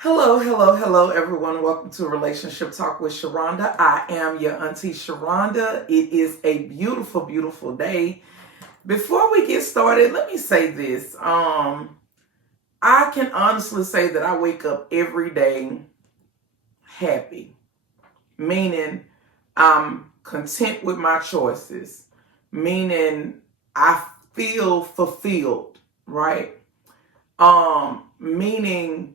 Hello, hello, hello, everyone. Welcome to Relationship Talk with Sharonda. I am your auntie Sharonda. It is a beautiful, beautiful day. Before we get started, let me say this. I can honestly say that I wake up every day happy, meaning I'm content with my choices, meaning I feel fulfilled, right? Meaning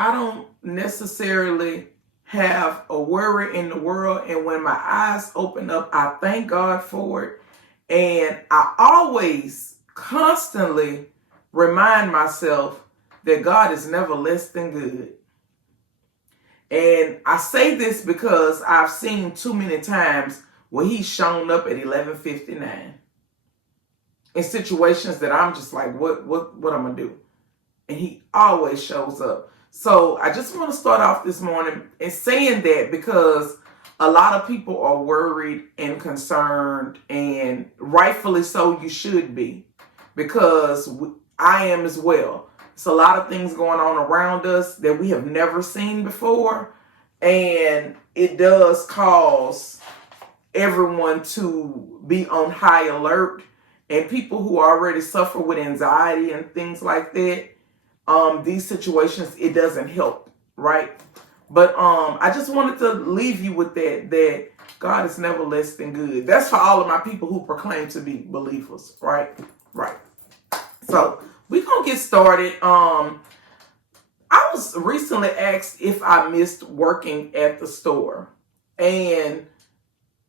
I don't necessarily have a worry in the world. And when my eyes open up, I thank God for it. And I always constantly remind myself that God is never less than good. And I say this because I've seen too many times where he's shown up at 11:59 in situations that I'm just like, what I'm gonna do? And he always shows up. So I just want to start off this morning and saying that because a lot of people are worried and concerned, and rightfully so, you should be, because I am as well. It's a lot of things going on around us that we have never seen before, and it does cause everyone to be on high alert, and people who already suffer with anxiety and things like that. These situations, it doesn't help, right? But I just wanted to leave you with that God is never less than good. That's for all of my people who proclaim to be believers, right? Right. So we're gonna get started. I was recently asked if I missed working at the store, and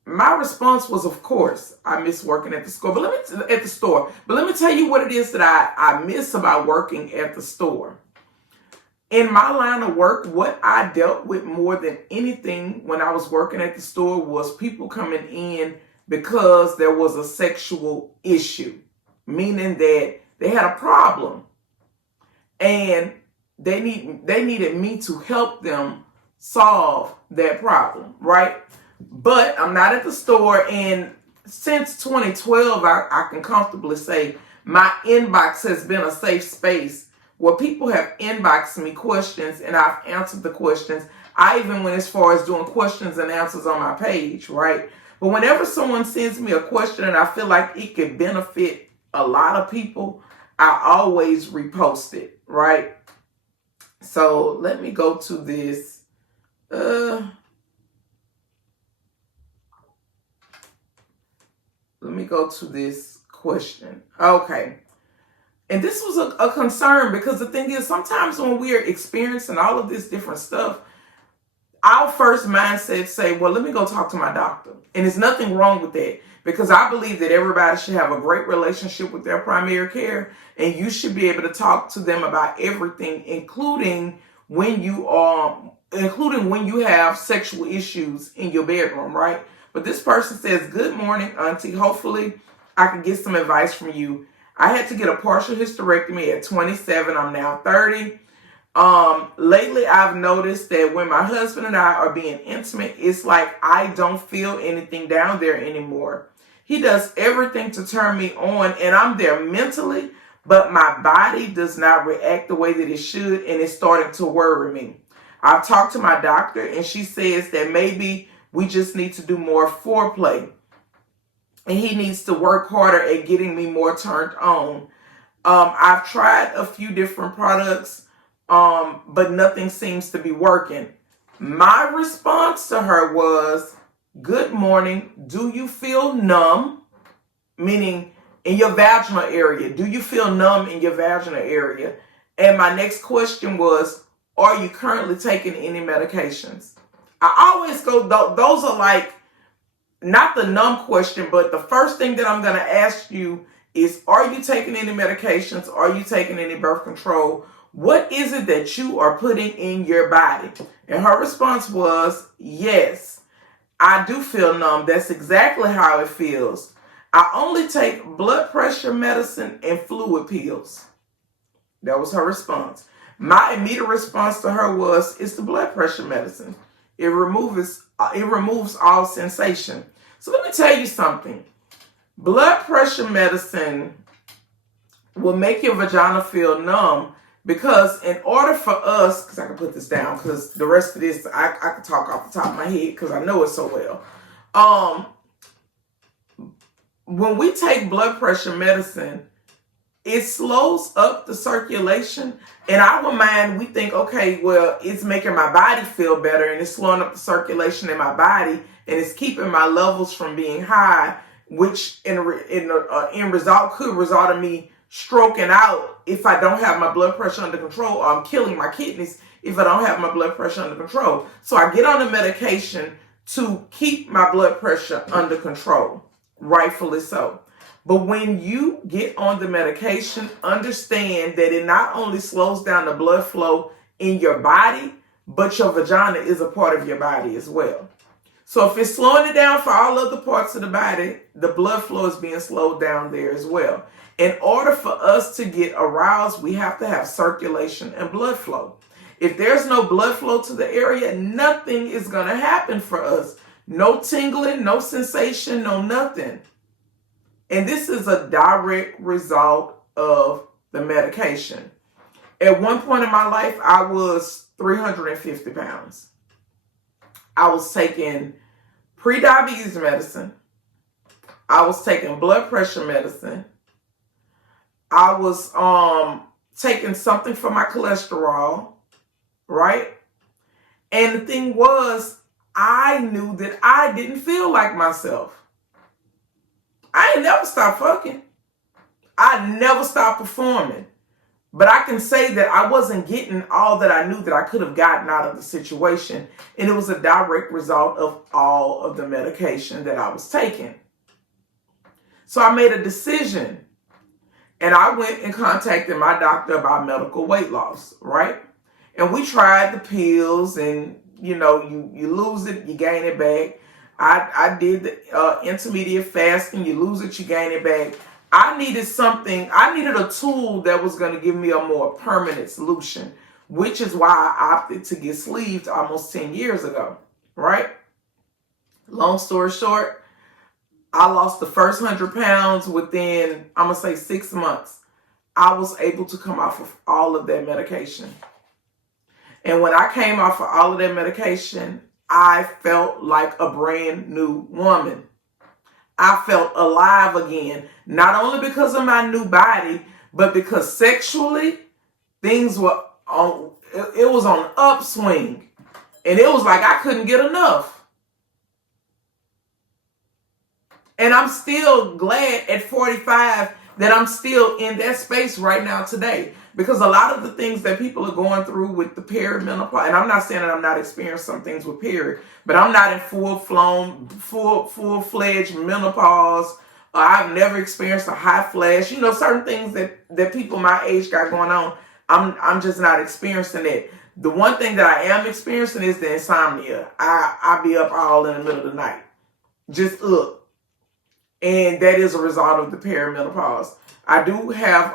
my response was, of course, I miss working at the store. But let me tell you what it is that I miss about working at the store. In my line of work, what I dealt with more than anything when I was working at the store was people coming in because there was a sexual issue, meaning that they had a problem and they needed me to help them solve that problem, right? But I'm not at the store, and since 2012, I can comfortably say my inbox has been a safe space where people have inboxed me questions and I've answered the questions. I even went as far as doing questions and answers on my page, right? But whenever someone sends me a question and I feel like it could benefit a lot of people, I always repost it, right? So let me go to this. Let me go to this question. Okay. And this was a concern because the thing is, sometimes when we are experiencing all of this different stuff, our first mindset say, well, let me go talk to my doctor. And there's nothing wrong with that, because I believe that everybody should have a great relationship with their primary care, and you should be able to talk to them about everything, including when you have sexual issues in your bedroom, right? But this person says, good morning, auntie. Hopefully I can get some advice from you. I had to get a partial hysterectomy at 27. I'm now 30. Lately I've noticed that when my husband and I are being intimate, it's like I don't feel anything down there anymore. He does everything to turn me on, and I'm there mentally, but my body does not react the way that it should, and it's starting to worry me. I've talked to my doctor, and she says that maybe we just need to do more foreplay, and he needs to work harder at getting me more turned on. I've tried a few different products, but nothing seems to be working. My response to her was, good morning. Do you feel numb? Meaning in your vaginal area. Do you feel numb in your vaginal area? And my next question was, are you currently taking any medications? I always go, those are like, not the numb question, but the first thing that I'm going to ask you is, are you taking any medications? Are you taking any birth control? What is it that you are putting in your body? And her response was, yes, I do feel numb. That's exactly how it feels. I only take blood pressure medicine and fluid pills. That was her response. My immediate response to her was, it's the blood pressure medicine. It removes all sensation. So let me tell you something. Blood pressure medicine will make your vagina feel numb Because in order for us, because I can put this down, because the rest of this, I can talk off the top of my head because I know it so well. When we take blood pressure medicine, it slows up the circulation. In our mind, we think, okay, well, it's making my body feel better and it's slowing up the circulation in my body and it's keeping my levels from being high, which in result could result in me stroking out if I don't have my blood pressure under control, or I'm killing my kidneys if I don't have my blood pressure under control. So I get on the medication to keep my blood pressure under control, rightfully so. But when you get on the medication, understand that it not only slows down the blood flow in your body, but your vagina is a part of your body as well. So if it's slowing it down for all other parts of the body, the blood flow is being slowed down there as well. In order for us to get aroused, we have to have circulation and blood flow. If there's no blood flow to the area, nothing is going to happen for us. No tingling, no sensation, no nothing. And this is a direct result of the medication. At one point in my life, I was 350 pounds. I was taking pre-diabetes medicine. I was taking blood pressure medicine. I was taking something for my cholesterol, right? And the thing was, I knew that I didn't feel like myself. I ain't never stopped fucking. I never stopped performing. But I can say that I wasn't getting all that I knew that I could have gotten out of the situation. And it was a direct result of all of the medication that I was taking. So I made a decision. And I went and contacted my doctor about medical weight loss, right? And we tried the pills and, you lose it, you gain it back. I did the intermediate fasting. You lose it, you gain it back. I needed a tool that was going to give me a more permanent solution, which is why I opted to get sleeved almost 10 years ago, right? Long story short, I lost the first 100 pounds within, I'm going to say 6 months. I was able to come off of all of that medication. And when I came off of all of that medication, I felt like a brand new woman. I felt alive again, not only because of my new body, but because sexually, things were on, it was on upswing. And it was like I couldn't get enough. And I'm still glad at 45 that I'm still in that space right now today. Because a lot of the things that people are going through with the perimenopause, and I'm not saying that I'm not experiencing some things with period, but I'm not in full-fledged menopause. I've never experienced a hot flash. Certain things that people my age got going on, I'm just not experiencing it. The one thing that I am experiencing is the insomnia. I be up all in the middle of the night, just up. And that is a result of the perimenopause. I do have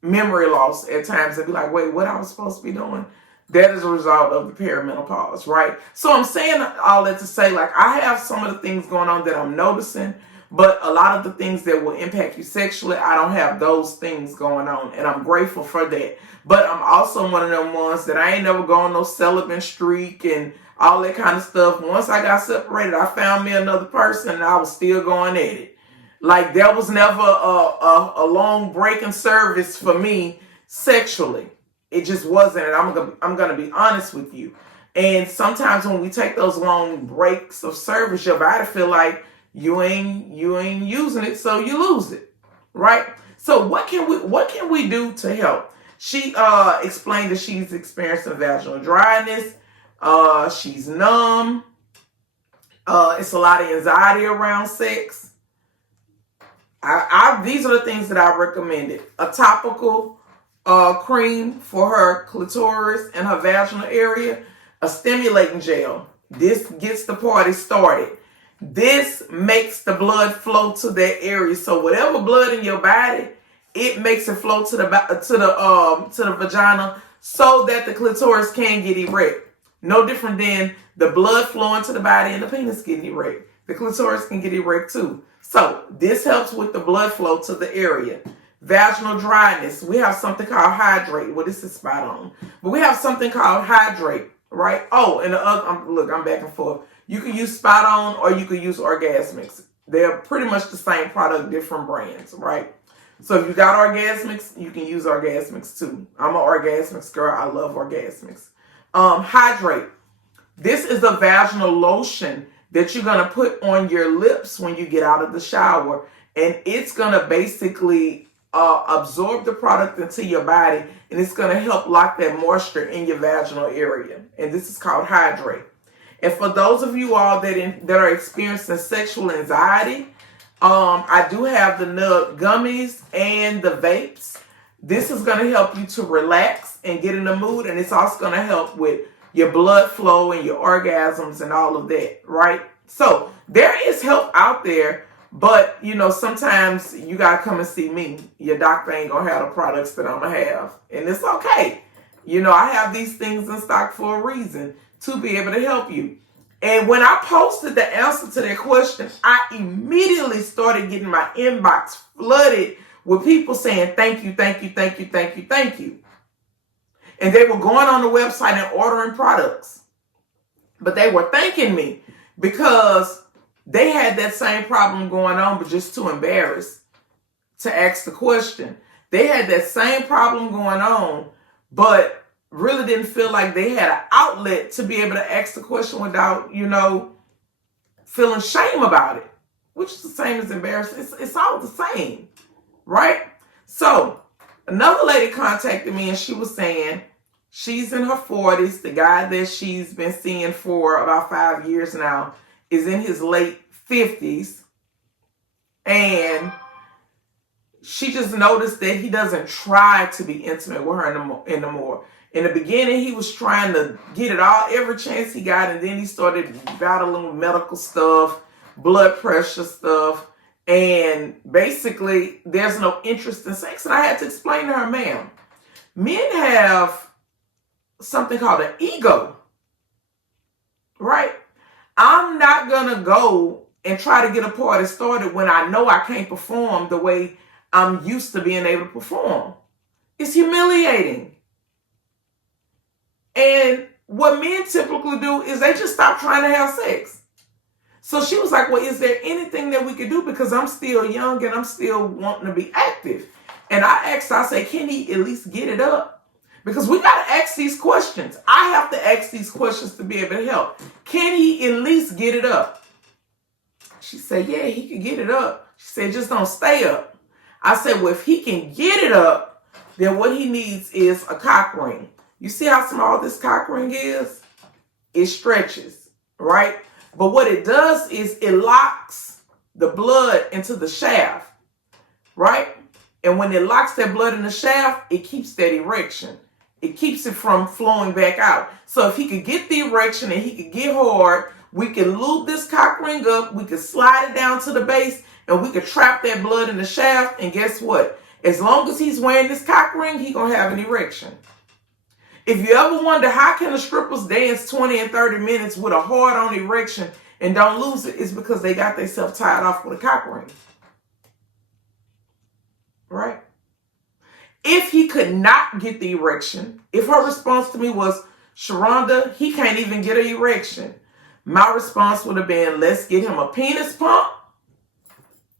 memory loss at times and be like, wait, what I was supposed to be doing? That is a result of the perimenopause, right? So I'm saying all that to say, like, I have some of the things going on that I'm noticing, but a lot of the things that will impact you sexually, I don't have those things going on, and I'm grateful for that. But I'm also one of them ones that I ain't never gone no celibate streak and all that kind of stuff. Once I got separated, I found me another person, and I was still going at it. Like, there was never a long break in service for me sexually. It just wasn't, and I'm gonna be honest with you. And sometimes when we take those long breaks of service, your body feel like you ain't using it, so you lose it, right? So what can we do to help? She explained that she's experiencing vaginal dryness. She's numb. It's a lot of anxiety around sex. These are the things that I recommended. A topical cream for her clitoris and her vaginal area. A stimulating gel. This gets the party started. This makes the blood flow to that area. So whatever blood in your body, it makes it flow to the vagina so that the clitoris can get erect. No different than the blood flowing to the body and the penis getting erect. The clitoris can get erect too. So this helps with the blood flow to the area. Vaginal dryness, we have something called hydrate. Well, this is spot on. But we have something called hydrate, right? Oh, and the other, look, I'm back and forth. You can use spot on or you can use Orgasmix. They're pretty much the same product, different brands, right? So if you got Orgasmix, you can use Orgasmix too. I'm an Orgasmix girl. I love Orgasmix. Hydrate. This is the vaginal lotion that you're going to put on your lips when you get out of the shower. And it's going to basically absorb the product into your body. And it's going to help lock that moisture in your vaginal area. And this is called Hydrate. And for those of you all that are experiencing sexual anxiety, I do have the Numb gummies and the vapes. This is going to help you to relax and get in the mood. And it's also going to help with your blood flow and your orgasms and all of that, right? So there is help out there, but sometimes you got to come and see me. Your doctor ain't going to have the products that I'm going to have. And it's okay. I have these things in stock for a reason, to be able to help you. And when I posted the answer to that question, I immediately started getting my inbox flooded with people saying, thank you, thank you, thank you, thank you, thank you. And they were going on the website and ordering products. But they were thanking me because they had that same problem going on, but just too embarrassed to ask the question. They had that same problem going on, but really didn't feel like they had an outlet to be able to ask the question without, feeling shame about it, which is the same as embarrassing. It's all the same, right? So another lady contacted me and she was saying she's in her 40s. The guy that she's been seeing for about 5 years now is in his late 50s. And she just noticed that he doesn't try to be intimate with her anymore. In the beginning, he was trying to get it all every chance he got, and then he started battling with medical stuff, blood pressure stuff, and basically there's no interest in sex. And I had to explain to her, ma'am, men have something called an ego, right? I'm not going to go and try to get a party started when I know I can't perform the way I'm used to being able to perform. It's humiliating. And what men typically do is they just stop trying to have sex. So she was like, well, is there anything that we could do? Because I'm still young and I'm still wanting to be active. And I asked her, I said, can he at least get it up? Because we got to ask these questions. I have to ask these questions to be able to help. Can he at least get it up? She said, yeah, he can get it up. She said, just don't stay up. I said, well, if he can get it up, then what he needs is a cock ring. You see how small this cock ring is? It stretches, right? But what it does is it locks the blood into the shaft, right? And when it locks that blood in the shaft, it keeps that erection. It keeps it from flowing back out. So if he could get the erection and he could get hard, we can lube this cock ring up, we could slide it down to the base, and we could trap that blood in the shaft. And guess what? As long as he's wearing this cock ring, he's going to have an erection. If you ever wonder how can the strippers dance 20 and 30 minutes with a hard-on erection and don't lose it, it's because they got themselves tied off with a cock ring. Right? If he could not get the erection, if her response to me was, Sharonda, he can't even get an erection, my response would have been, let's get him a penis pump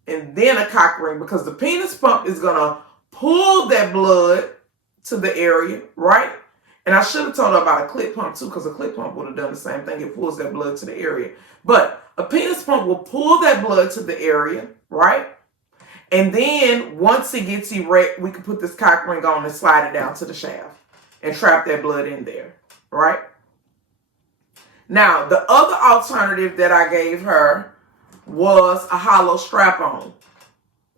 and then a cock ring, because the penis pump is going to pull that blood to the area, right? And I should have told her about a clit pump too, because a clit pump would have done the same thing. It pulls that blood to the area. But a penis pump will pull that blood to the area, right? And then once it gets erect, we can put this cock ring on and slide it down to the shaft and trap that blood in there, right? Now, the other alternative that I gave her was a hollow strap-on.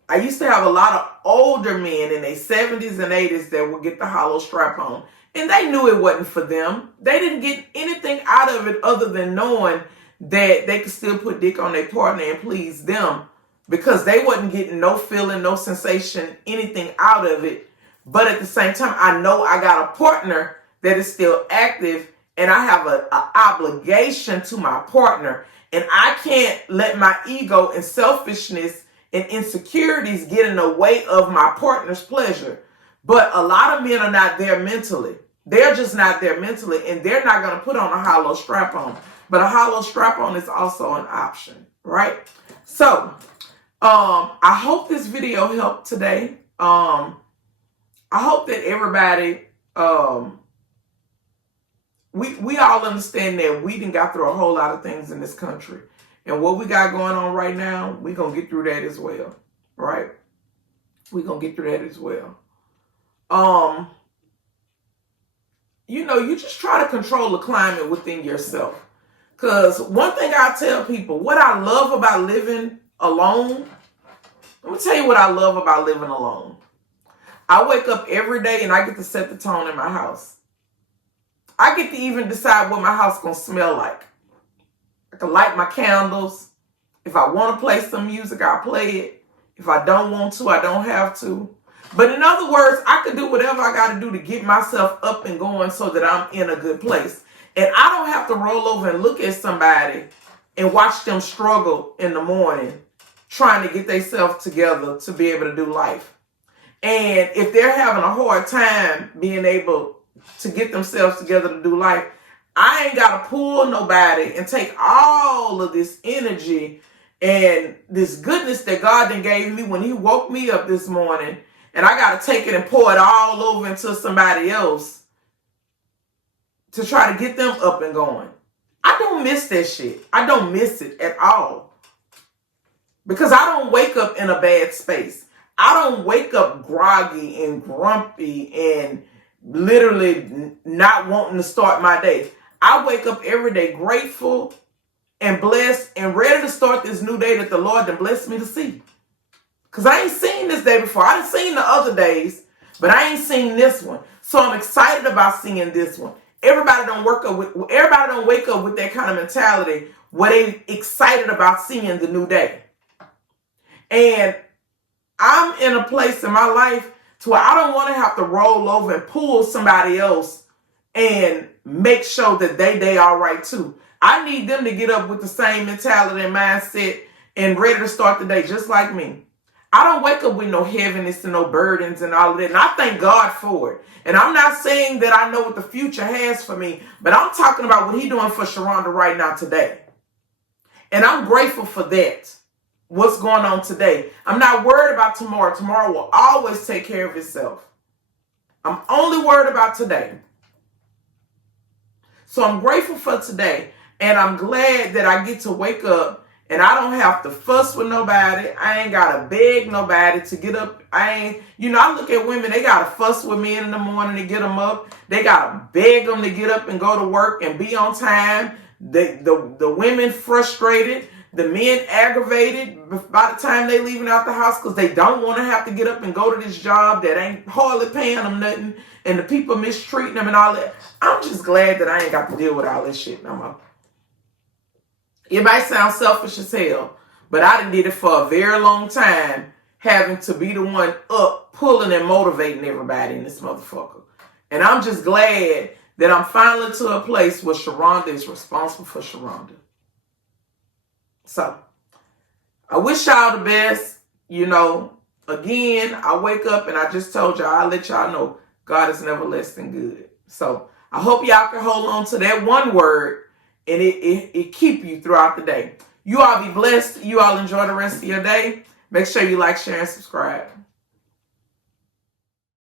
I used to have a lot of older men in their 70s and 80s that would get the hollow strap-on. And they knew it wasn't for them. They didn't get anything out of it other than knowing that they could still put dick on their partner and please them, because they wasn't getting no feeling, no sensation, anything out of it. But at the same time, I know I got a partner that is still active, and I have an obligation to my partner. And I can't let my ego and selfishness and insecurities get in the way of my partner's pleasure. But a lot of men are not there mentally. They're just not there mentally, and they're not going to put on a hollow strap-on. But a hollow strap-on is also an option, right? So, I hope this video helped today. I hope that everybody, we all understand that we done got through a whole lot of things in this country. And what we got going on right now, we're going to get through that as well, right? We're going to get through that as well. You know, you just try to control the climate within yourself. Because one thing I tell people, what I love about living alone, let me tell you what I love about living alone. I wake up every day and I get to set the tone in my house. I get to even decide what my house gonna smell like. I can light my candles. If I want to play some music, I'll play it. If I don't want to, I don't have to. But in other words, I can do whatever I got to do to get myself up and going so that I'm in a good place. And I don't have to roll over and look at somebody and watch them struggle in the morning trying to get themselves together to be able to do life. And if they're having a hard time being able to get themselves together to do life, I ain't got to pull nobody and take all of this energy and this goodness that God done gave me when he woke me up this morning, and I got to take it and pour it all over into somebody else to try to get them up and going. I don't miss that shit. I don't miss it at all. Because I don't wake up in a bad space. I don't wake up groggy and grumpy and literally not wanting to start my day. I wake up every day grateful and blessed and ready to start this new day that the Lord done blessed me to see. Because I ain't seen this day before. I done seen the other days, but I ain't seen this one. So I'm excited about seeing this one. Everybody don't wake up with that kind of mentality where they excited about seeing the new day. And I'm in a place in my life to where I don't want to have to roll over and pull somebody else and make sure that they all right too. I need them to get up with the same mentality and mindset and ready to start the day just like me. I don't wake up with no heaviness and no burdens and all of that. And I thank God for it. And I'm not saying that I know what the future has for me, but I'm talking about what he's doing for Sharonda right now today. And I'm grateful for that. What's going on today. I'm not worried about tomorrow. Tomorrow will always take care of itself. I'm only worried about today. So I'm grateful for today. And I'm glad that I get to wake up and I don't have to fuss with nobody. I ain't got to beg nobody to get up. I look at women, they got to fuss with men in the morning to get them up. They got to beg them to get up and go to work and be on time. The women frustrated. The men aggravated by the time they leaving out the house because they don't want to have to get up and go to this job that ain't hardly paying them nothing, and the people mistreating them and all that. I'm just glad that I ain't got to deal with all this shit no more. It might sound selfish as hell, but I done did it for a very long time, having to be the one up, pulling and motivating everybody in this motherfucker. And I'm just glad that I'm finally to a place where Sharonda is responsible for Sharonda. So, I wish y'all the best. Again, I wake up and I just told y'all, I'll let y'all know God is never less than good. So, I hope y'all can hold on to that one word and it keep you throughout the day. You all be blessed. You all enjoy the rest of your day. Make sure you like, share, and subscribe.